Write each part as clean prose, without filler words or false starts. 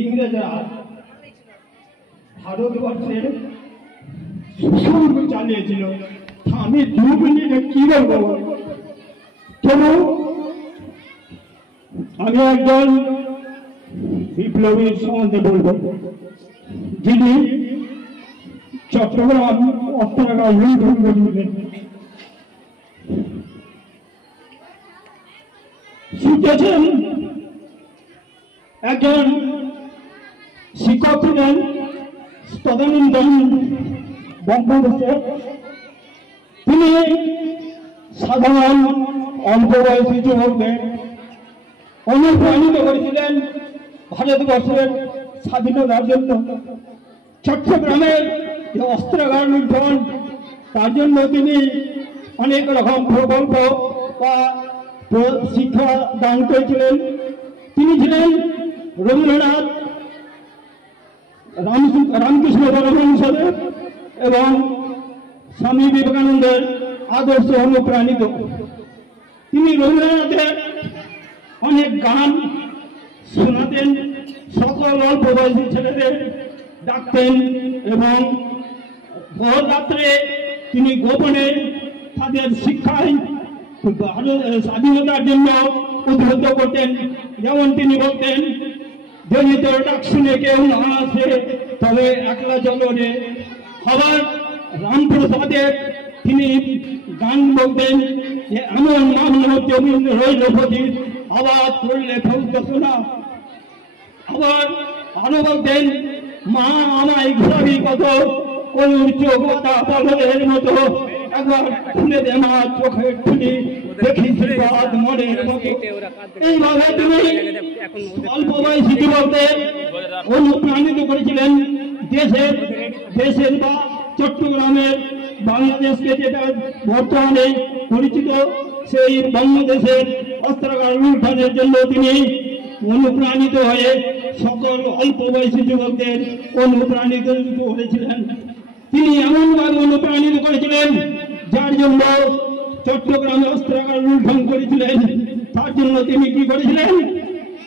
ইংরেজরা ভারতবর্ষে শোষণ চালিয়েছিল। আমি 2 মিনিটে কি বলবো, তবু আমি একজন বিপ্লবীর সম্বন্ধে বলবো, যিনি চট্টগ্রাম অস্ত্রাগার লুণ্ঠন করেছিলেন। শিখেছেন, একজন শিক্ষক ছিলেন তদানীন্তন বঙ্গদেশে। তিনি সাধারণ অল্প বয়সী যুবকদের অনুপ্রাণিত করেছিলেন ভারতবর্ষের স্বাধীনতার জন্য। চট্টগ্রামের যে অস্ত্রাগার লুণ্ঠন, তার জন্য তিনি অনেক রকম প্রকল্প বা শিক্ষা দান করেছিলেন। তিনি ছিলেন রবীন্দ্রনাথ, রামকৃষ্ণ পরমহংসদেব এবং স্বামী বিবেকানন্দের আদর্শ অনুপ্রাণিত। তিনি রবীন্দ্রনাথের অনেক গান শোনাতেন, সকল অল্প বয়সী ছেলেদের ডাকতেন এবং ভোর রাত্রে তিনি গোপনে তাদের শিক্ষায় স্বাধীনতার জন্য উদ্বুদ্ধ করতেন। যেমন তিনি বলতেন, যদি তোর ডাক শুনে কেউ না আসে তবে একলা চলো রে। আবার রামপ্রসাদের তিনি গান বলতেন যে এমন মামলা জমিন রইল পথির, আবার করলে ফৌজ না। আবার আরো বলতেন, মা আমায় ঘোরাবি কত, কলুর চোখ বাতা পলবের মতো, একবার খুলে দে মা চোখের খুলি, দেখি শ্রীবাদ মনের মতো। এইভাবে তিনি অল্প বয়সী যুবকদের অনুপ্রাণিত করেছিলেন। দেশের বা চট্টগ্রামের বাংলাদেশকে যেটা বর্তমানে পরিচিত, সেই বাংলাদেশের অস্ত্রাগার লুণ্ঠনের জন্য তিনি অনুপ্রাণিত হয়ে সকল অল্প বয়সী যুবকদের অনুপ্রাণিত করেছিলেন। তিনি এমনভাবে অনুপ্রাণিত করেছিলেন, যার জন্য চট্টগ্রামে অস্ত্রাগার লুণ্ঠন করেছিলেন। তার জন্য তিনি কি করেছিলেন,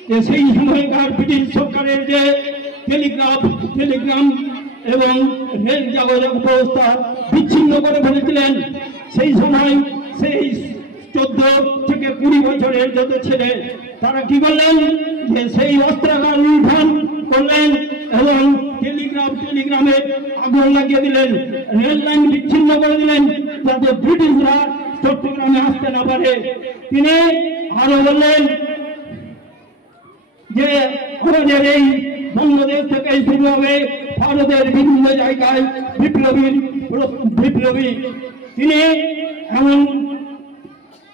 যে সেই সময়কার ব্রিটিশ সরকারের যে টেলিগ্রাম এবং রেল যোগাযোগ ব্যবস্থা বিচ্ছিন্ন করে ফেলেছিলেন। সেই সময় সেই 14 থেকে 20 বছরের যত ছেলে, তারা কি করলেন, যে সেই অস্ত্রাগার লুণ্ঠন করলেন এবং টেলিগ্রামে আগুন লাগিয়ে দিলেন, রেল লাইন বিচ্ছিন্ন করে দিলেন, যাতে ব্রিটিশরা চট্টগ্রামে আসতে না পারে। তিনি আরো বললেন যে আমাদের এই বাংলাদেশ থেকে শুরু হবে ভারতের বিভিন্ন জায়গায় বিপ্লবী।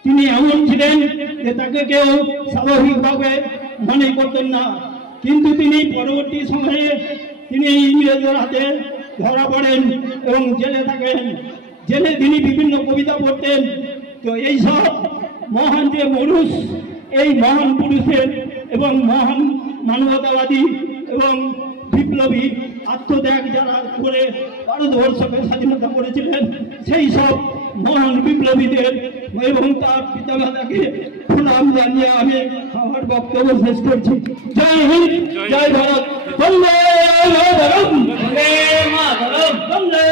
তিনি এমন ছিলেন যে তাকে কেউ স্বাভাবিকভাবে মনে করতেন না। কিন্তু তিনি পরবর্তী সময়ে তিনি ইংরেজদের হাতে ধরা পড়েন এবং জেলে থাকেন। জেলে তিনি বিভিন্ন কবিতা পড়তেন। তো এইসব মহান যে পুরুষ, এই মহান পুরুষের এবং মহান মানবতাবাদী এবং বিপ্লবী আত্মত্যাগ যারা করে ভারতবর্ষকে স্বাধীনতা করেছিলেন, সেই সব মহান বিপ্লবীদের এবং তার পিতামাতাকে প্রণাম জানিয়ে আমি আমার বক্তব্য শেষ করছি। জয় হিন্দ, জয় ভারত, বন্দে মাতরম, বন্দে মাতরম, বন্দে